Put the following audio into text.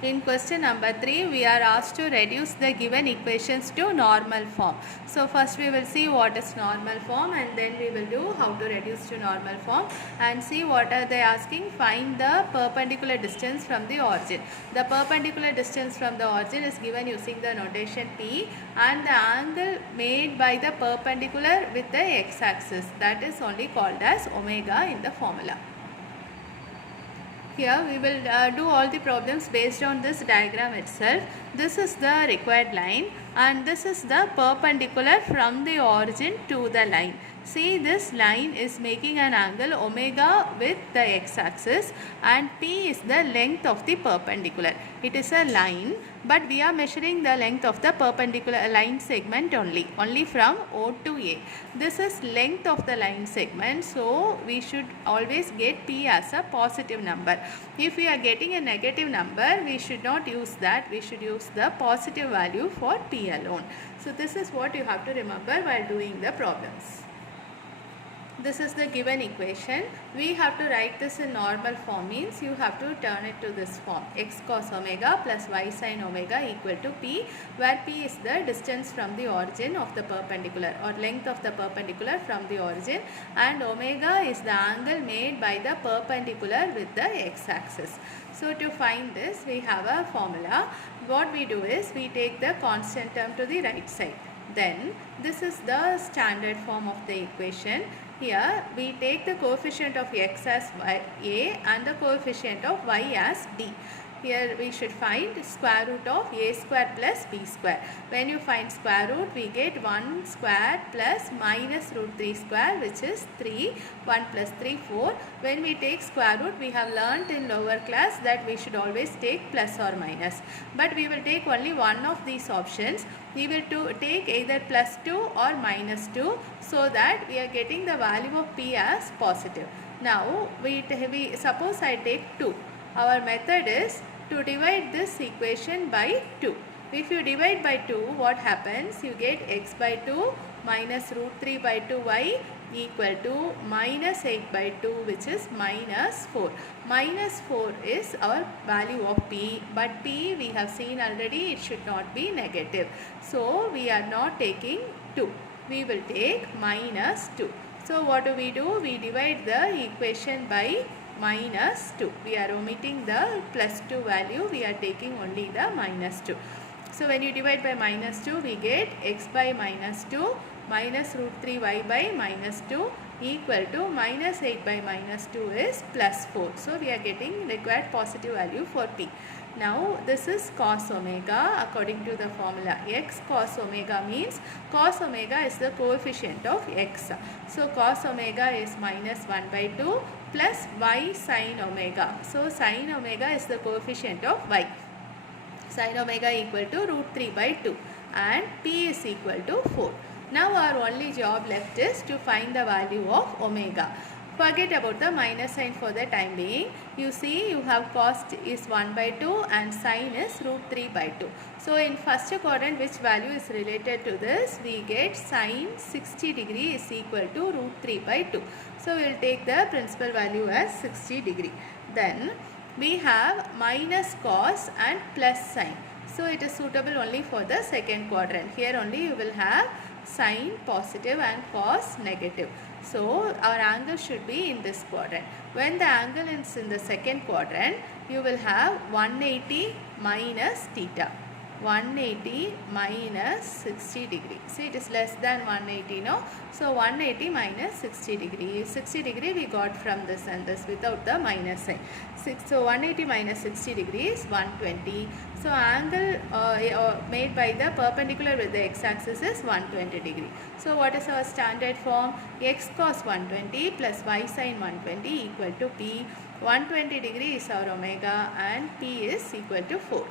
In question number 3, we are asked to reduce the given equations to normal form. So first we will see what is normal form, and then we will do how to reduce to normal form, and see what are they asking. Find the perpendicular distance from the origin. The perpendicular distance from the origin is given using the notation P, and the angle made by the perpendicular with the x-axis, that is only called as omega in the formula. Here we will do all the problems based on this diagram itself. This is the required line, and this is the perpendicular from the origin to the line. See, this line is making an angle omega with the x-axis, and P is the length of the perpendicular. It is a line, but we are measuring the length of the perpendicular line segment only from O to A. This is length of the line segment, so we should always get P as a positive number. If we are getting a negative number, we should not use that. We should use the positive value for P alone. So this is what you have to remember while doing the problems. This is the given equation. We have to write this in normal form, means you have to turn it to this form: x cos omega plus y sin omega equal to P, where P is the distance from the origin of the perpendicular, or length of the perpendicular from the origin, and omega is the angle made by the perpendicular with the x-axis. So to find this, we have a formula. What we do is we take the constant term to the right side. Then this is the standard form of the equation. Here we take the coefficient of x as a and the coefficient of y as b. Here we should find square root of a square plus b square. When you find square root, we get 1 square plus minus root 3 square, which is 3. 1 plus 3, 4. When we take square root, we have learnt in lower class that we should always take plus or minus. But we will take only one of these options. We will take either plus 2 or minus 2, so that we are getting the value of P as positive. Now we suppose I take 2. Our method is to divide this equation by 2. If you divide by 2, what happens? You get x by 2 minus root 3 by 2y equal to minus 8 by 2, which is minus 4. Minus 4 is our value of P, but P we have seen already, it should not be negative. So we are not taking 2. We will take minus 2. So what do? We divide the equation by minus 2. We are omitting the plus 2 value. We are taking only the minus 2. So when you divide by minus 2, we get x by minus 2 minus root 3y by minus 2 equal to minus 8 by minus 2 is plus 4. So we are getting required positive value for P. Now this is cos omega according to the formula. X cos omega means cos omega is the coefficient of x. So cos omega is minus 1 by 2 plus y sin omega. So sin omega is the coefficient of y. Sin omega equal to root 3 by 2, and P is equal to 4. Now our only job left is to find the value of omega. Forget about the minus sign for the time being. You see, you have cos is 1 by 2 and sin is root 3 by 2. So in first quadrant, which value is related to this? We get sin 60 degree is equal to root 3 by 2. So we will take the principal value as 60 degree. Then we have minus cos and plus sin. So it is suitable only for the second quadrant. Here only you will have sin positive and cos negative. So our angle should be in this quadrant. When the angle is in the second quadrant, you will have 180 minus theta. 180 minus 60 degree. See, it is less than 180, no? So 180 minus 60 degree. 60 degree we got from this and this without the minus sign. So 180 minus 60 degree is 120. So angle made by the perpendicular with the x-axis is 120 degree. So what is our standard form? X cos 120 plus y sin 120 equal to P. 120 degree is our omega, and P is equal to 4.